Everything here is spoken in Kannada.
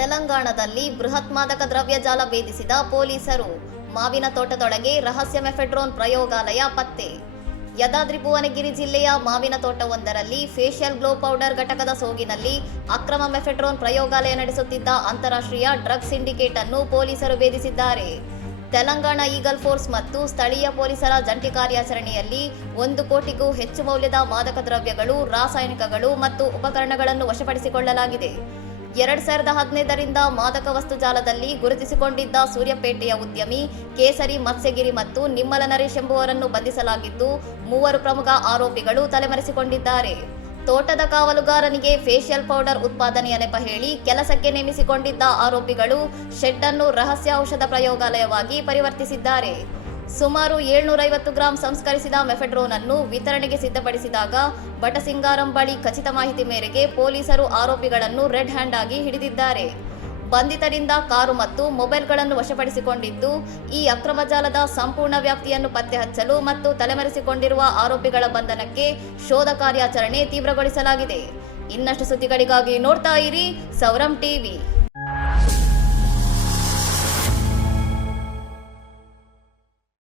ತೆಲಂಗಾಣದಲ್ಲಿ ಬೃಹತ್ ಮಾದಕ ದ್ರವ್ಯ ಜಾಲ ಭೇದಿಸಿದ ಪೊಲೀಸರು. ಮಾವಿನ ತೋಟದೊಳಗೆ ರಹಸ್ಯ ಮೆಫೆಡ್ರೋನ್ ಪ್ರಯೋಗಾಲಯ ಪತ್ತೆ. ಯದಾದ್ರಿ ಭುವನಗಿರಿ ಜಿಲ್ಲೆಯ ಮಾವಿನ ತೋಟವೊಂದರಲ್ಲಿ ಫೇಶಿಯಲ್ ಗ್ಲೋ ಪೌಡರ್ ಘಟಕದ ಸೋಗಿನಲ್ಲಿ ಅಕ್ರಮ ಮೆಫೆಡ್ರೋನ್ ಪ್ರಯೋಗಾಲಯ ನಡೆಸುತ್ತಿದ್ದ ಅಂತಾರಾಷ್ಟ್ರೀಯ ಡ್ರಗ್ ಸಿಂಡಿಕೇಟ್ ಅನ್ನು ಪೊಲೀಸರು ಭೇದಿಸಿದ್ದಾರೆ. ತೆಲಂಗಾಣ ಈಗಲ್ ಫೋರ್ಸ್ ಮತ್ತು ಸ್ಥಳೀಯ ಪೊಲೀಸರ ಜಂಟಿ ಕಾರ್ಯಾಚರಣೆಯಲ್ಲಿ 1 ಕೋಟಿಗೂ ಹೆಚ್ಚು ಮೌಲ್ಯದ ಮಾದಕ ದ್ರವ್ಯಗಳು, ರಾಸಾಯನಿಕಗಳು ಮತ್ತು ಉಪಕರಣಗಳನ್ನು ವಶಪಡಿಸಿಕೊಳ್ಳಲಾಗಿದೆ. 2015ರಿಂದ ಮಾದಕ ವಸ್ತು ಜಾಲದಲ್ಲಿ ಗುರುತಿಸಿಕೊಂಡಿದ್ದ ಸೂರ್ಯಪೇಟೆಯ ಉದ್ಯಮಿ ಕೇಸರಿ ಮತ್ಸ್ಯಗಿರಿ ಮತ್ತು ನಿಮ್ಮಲ ನರೇಶ್ ಎಂಬುವರನ್ನು ಬಂಧಿಸಲಾಗಿದ್ದು, 3 ಪ್ರಮುಖ ಆರೋಪಿಗಳು ತಲೆಮರೆಸಿಕೊಂಡಿದ್ದಾರೆ. ತೋಟದ ಕಾವಲುಗಾರನಿಗೆ ಫೇಶಿಯಲ್ ಪೌಡರ್ ಉತ್ಪಾದನೆಯ ನೆಪ ಹೇಳಿ ಕೆಲಸಕ್ಕೆ ನೇಮಿಸಿಕೊಂಡಿದ್ದ ಆರೋಪಿಗಳು ಶೆಡ್ ಅನ್ನು ರಹಸ್ಯ ಔಷಧ ಪ್ರಯೋಗಾಲಯವಾಗಿ ಪರಿವರ್ತಿಸಿದ್ದಾರೆ. ಸುಮಾರು 750 ಗ್ರಾಂ ಸಂಸ್ಕರಿಸಿದ ಮೆಫೆಡ್ರೋನ್ ಅನ್ನು ವಿತರಣೆಗೆ ಸಿದ್ಧಪಡಿಸಿದಾಗ ಬಟಸಿಂಗಾರಂ ಬಳಿ ಖಚಿತ ಮಾಹಿತಿ ಮೇರೆಗೆ ಪೊಲೀಸರು ಆರೋಪಿಗಳನ್ನು ರೆಡ್ ಹ್ಯಾಂಡ್ ಆಗಿ ಹಿಡಿದಿದ್ದಾರೆ. ಬಂಧಿತರಿಂದ ಕಾರು ಮತ್ತು ಮೊಬೈಲ್ಗಳನ್ನು ವಶಪಡಿಸಿಕೊಂಡಿದ್ದು, ಈ ಅಕ್ರಮ ಜಾಲದ ಸಂಪೂರ್ಣ ವ್ಯಾಪ್ತಿಯನ್ನು ಪತ್ತೆ ಹಚ್ಚಲು ಮತ್ತು ತಲೆಮರೆಸಿಕೊಂಡಿರುವ ಆರೋಪಿಗಳ ಬಂಧನಕ್ಕೆ ಶೋಧ ಕಾರ್ಯಾಚರಣೆ ತೀವ್ರಗೊಳಿಸಲಾಗಿದೆ. ಇನ್ನಷ್ಟು ಸುದ್ದಿಗಳಿಗಾಗಿ ನೋಡ್ತಾ ಇರಿ ಸೌರಂ ಟಿವಿ.